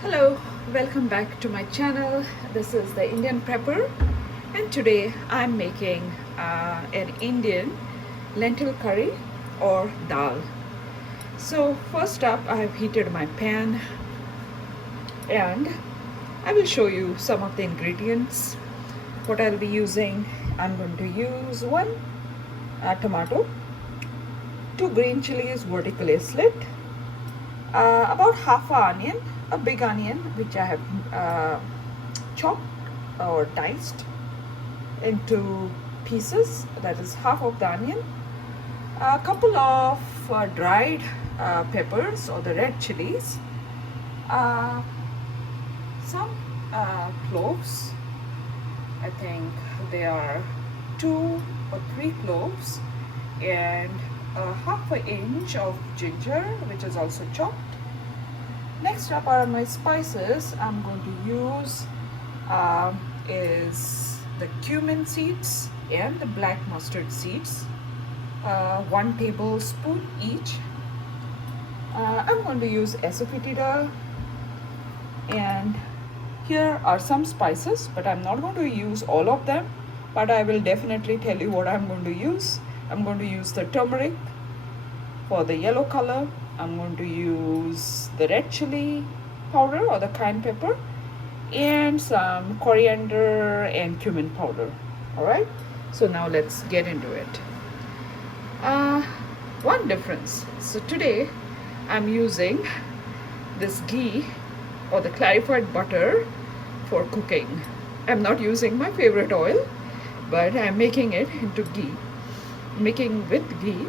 Hello, welcome back to my channel. This is the Indian Prepper, and today I'm making an Indian lentil curry or dal. So first up, I have heated my pan and I will show you some of the ingredients. What I'll be using: I'm going to use one tomato, two green chilies vertically slit, about half an onion, a big onion which I have chopped or diced into pieces, that is half of the onion, a couple of dried peppers or the red chilies, some cloves. I think they are 2 or 3 cloves, and half an inch of ginger which is also chopped. Next up are my spices. I'm going to use is the cumin seeds and the black mustard seeds, 1 tablespoon each. I'm going to use asafetida, and here are some spices, but I'm not going to use all of them, but I will definitely tell you what I'm going to use. I'm going to use the turmeric for the yellow color. I'm going to use the red chili powder or the cayenne pepper, and some coriander and cumin powder. Alright, so now let's get into it. One difference. So today I'm using this ghee or the clarified butter for cooking. I'm not using my favorite oil, but I'm making it into ghee, making with ghee,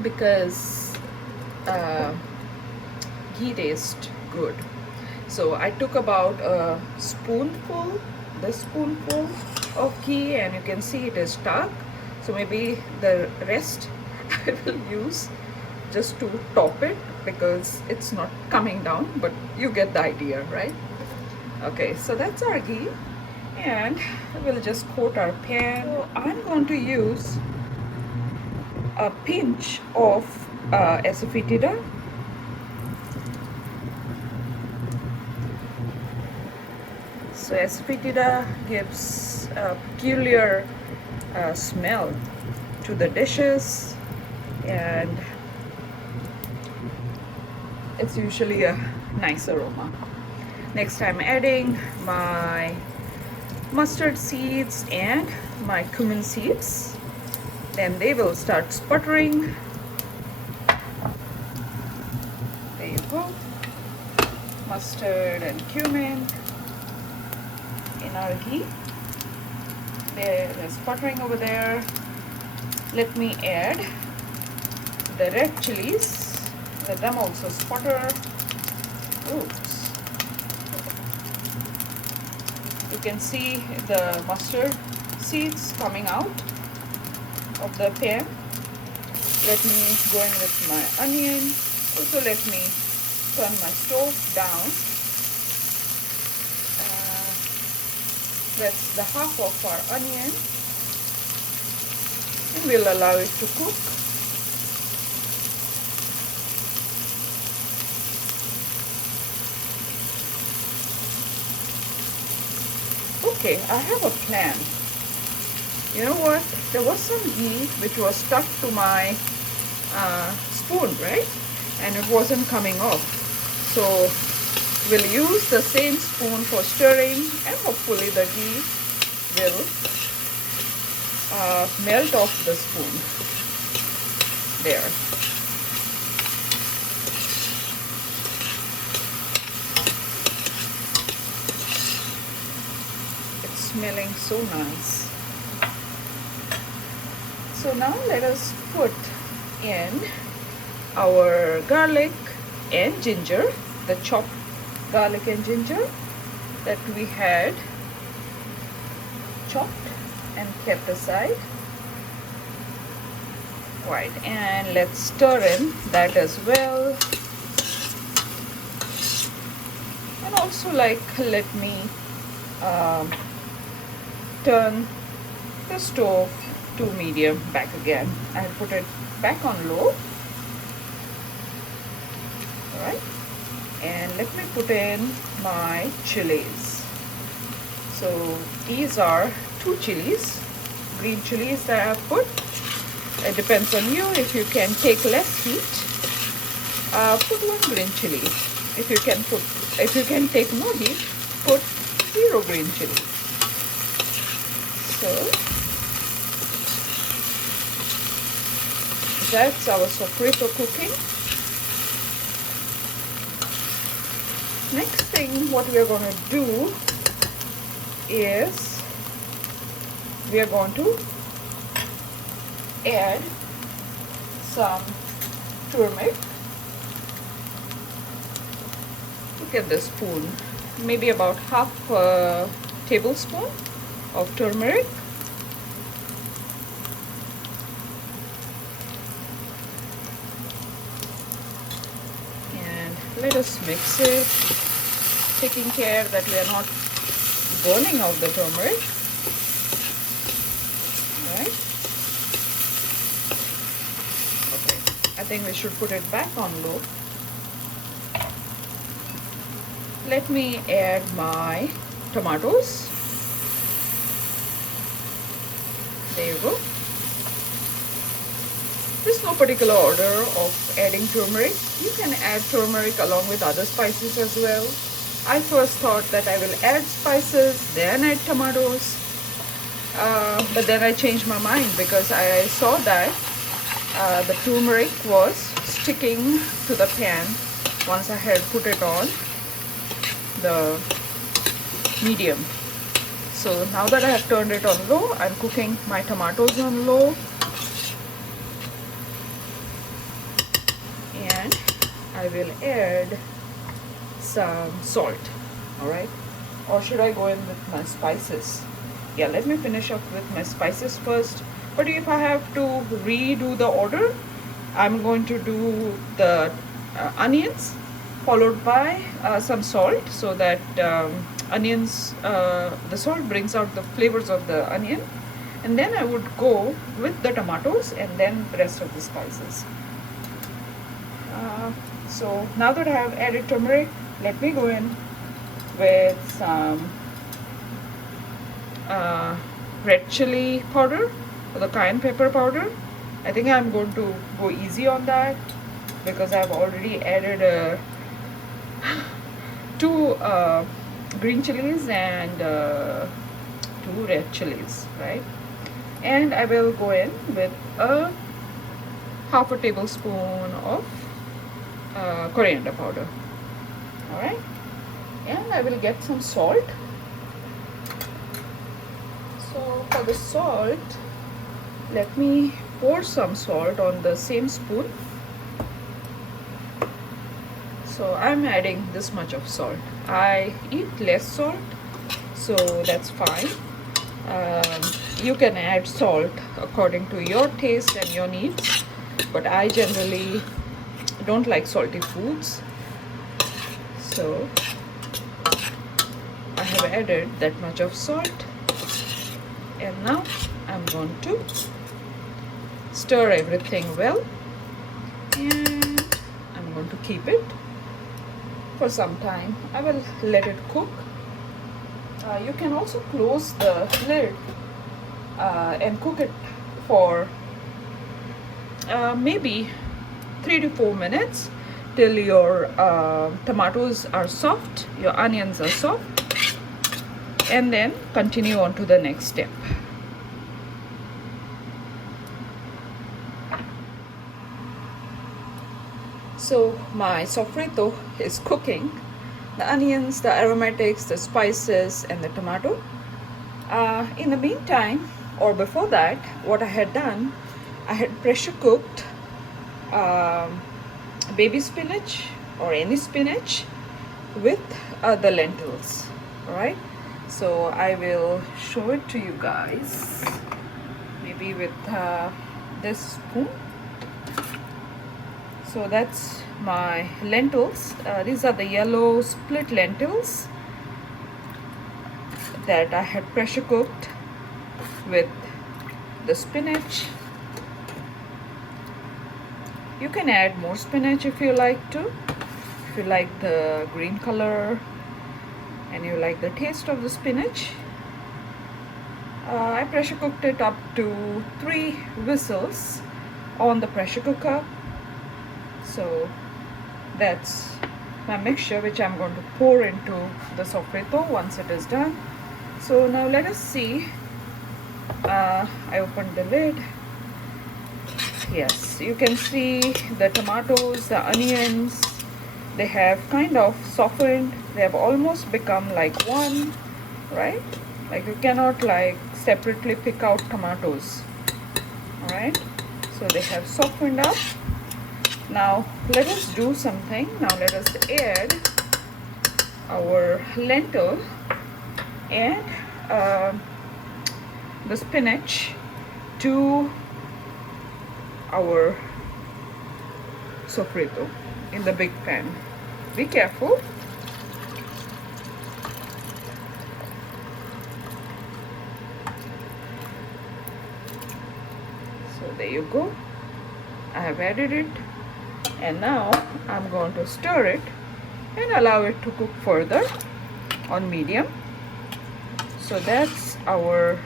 because ghee tastes good. So I took about a spoonful, this spoonful of ghee, and you can see it is dark, so maybe the rest I will use just to top it because it's not coming down, but you get the idea, right? Okay, so that's our ghee, and we'll just coat our pan. So I'm going to use a pinch of asafetida, so asafetida gives a peculiar smell to the dishes, and it's usually a nice aroma. Next, I'm adding my mustard seeds and my cumin seeds. Then they will start sputtering. There you go. Mustard and cumin in our ghee. They're sputtering over there. Let me add the red chilies. Let them also sputter. Oops. You can see the mustard seeds coming out of the pan. Let me go in with my onion. Also, let me turn my stove down. That's the half of our onion, and we'll allow it to cook. Okay, I have a plan. You know what? There was some ghee which was stuck to my spoon, right? And it wasn't coming off. So we'll use the same spoon for stirring, and hopefully the ghee will melt off the spoon. There. It's smelling so nice. So now let us put in our garlic and ginger, the chopped garlic and ginger that we had chopped and kept aside. Right, and let's stir in that as well. And also, let me turn the stove to medium back again. I put it back on low. Alright, and let me put in my chilies. So these are 2 chilies, green chilies that I have put. It depends on you. If you can take less heat, put 1 green chili. If you can take no heat, put 0 green chili. So that's our sofrito cooking. Next thing what we are going to do is we are going to add some turmeric. Look at this spoon, maybe about half a tablespoon of turmeric. And let us mix it, taking care that we are not burning out the turmeric. Right? Okay, I think we should put it back on low. Let me add my tomatoes. There you go. There's no particular order of adding turmeric. You can add turmeric along with other spices as well. I first thought that I will add spices, then add tomatoes. But then I changed my mind because I saw that the turmeric was sticking to the pan once I had put it on the medium. So now that I have turned it on low, I'm cooking my tomatoes on low. And I will add some salt. Alright, or should I go in with my spices? Yeah, let me finish up with my spices first. But if I have to redo the order, I'm going to do the onions followed by some salt, so that onions, the salt brings out the flavors of the onion, and then I would go with the tomatoes and then the rest of the spices. So now that I have added turmeric, let me go in with some red chili powder or the cayenne pepper powder. I think I'm going to go easy on that because I've already added 2 green chilies and 2 red chilies, right? And I will go in with a half a tablespoon of coriander powder. Alright, and I will get some salt. So for the salt, let me pour some salt on the same spoon. So I'm adding this much of salt. I eat less salt, so that's fine. You can add salt according to your taste and your needs, but I generally don't like salty foods. So I have added that much of salt, and now I'm going to stir everything well, and I'm going to keep it for some time. I will let it cook. You can also close the lid and cook it for maybe 3 to 4 minutes till your tomatoes are soft, your onions are soft, and then continue on to the next step. So my sofrito is cooking. The onions, the aromatics, the spices, and the tomato. In the meantime, or before that, what I had done, I had pressure cooked baby spinach or any spinach with the lentils. Alright, so I will show it to you guys, maybe with this spoon. So that's my lentils. These are the yellow split lentils that I had pressure cooked with the spinach. You can add more spinach if you like to. If you like the green color and you like the taste of the spinach, I pressure cooked it up to 3 whistles on the pressure cooker. So that's my mixture, which I'm going to pour into the sofrito once it is done. So now let us see. I opened the lid. Yes, you can see the tomatoes, the onions, they have kind of softened. They have almost become like one, right? Like you cannot like separately pick out tomatoes. All right, so they have softened up. Now let us do something. Now let us add our lentil and the spinach to our sofrito in the big pan. Be careful. So there you go. I have added it, and now I'm going to stir it and allow it to cook further on medium. So that's our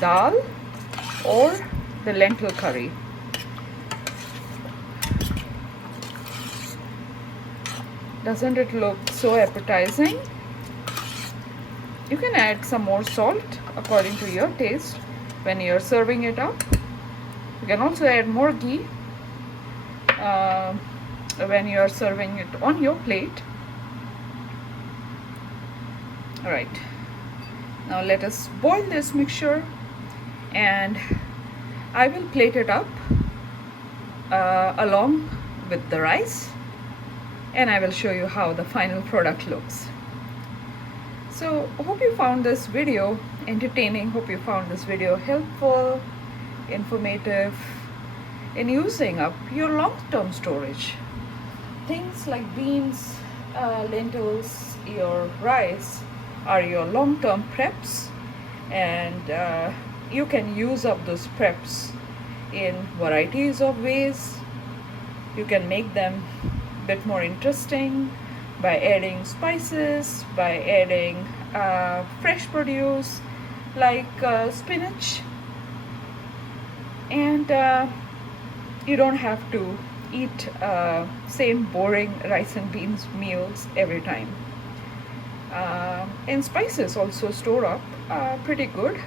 dal or the lentil curry. Doesn't it look so appetizing? You can add some more salt according to your taste when you're serving it up. You can also add more ghee when you're serving it on your plate. All right, now let us boil this mixture, and I will plate it up along with the rice, and I will show you how the final product looks. So hope you found this video entertaining, hope you found this video helpful, informative in using up your long-term storage. Things like beans, lentils, your rice are your long-term preps, and you can use up those preps in varieties of ways. You can make them a bit more interesting by adding spices, by adding fresh produce like spinach, and you don't have to eat same boring rice and beans meals every time. And spices also store up pretty good,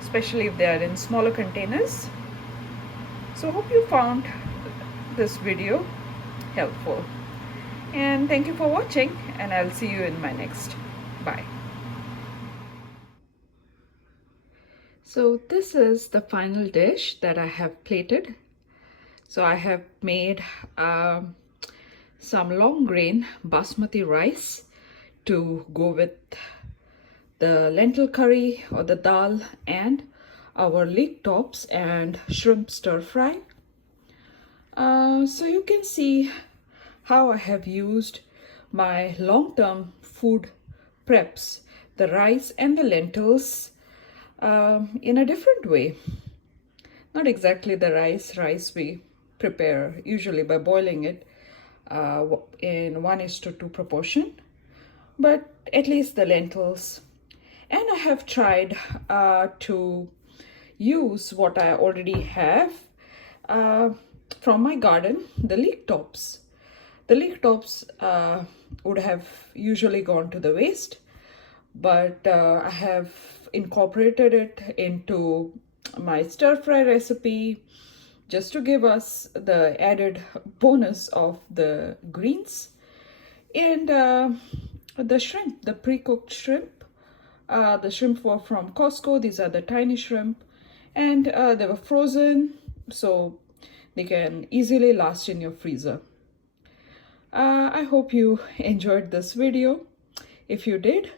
especially if they are in smaller containers. So hope you found this video helpful, and thank you for watching, and I'll see you in my next. Bye. So this is the final dish that I have plated. So I have made some long grain basmati rice to go with the lentil curry or the dal, and our leek tops and shrimp stir fry. So you can see how I have used my long-term food preps, the rice and the lentils, in a different way. Not exactly the rice we prepare usually by boiling it in 1:2 proportion, but at least the lentils. And I have tried to use what I already have from my garden, the leek tops. The leek tops would have usually gone to the waste, but I have incorporated it into my stir fry recipe just to give us the added bonus of the greens. And the shrimp, the pre-cooked shrimp, the shrimp were from Costco. These are the tiny shrimp, and they were frozen, so they can easily last in your freezer. I hope you enjoyed this video. If you did,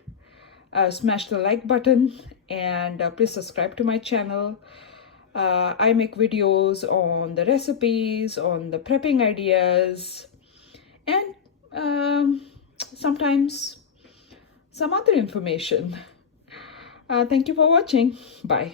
smash the like button, and please subscribe to my channel. I make videos on the recipes, on the prepping ideas, and sometimes some other information. Thank you for watching. Bye.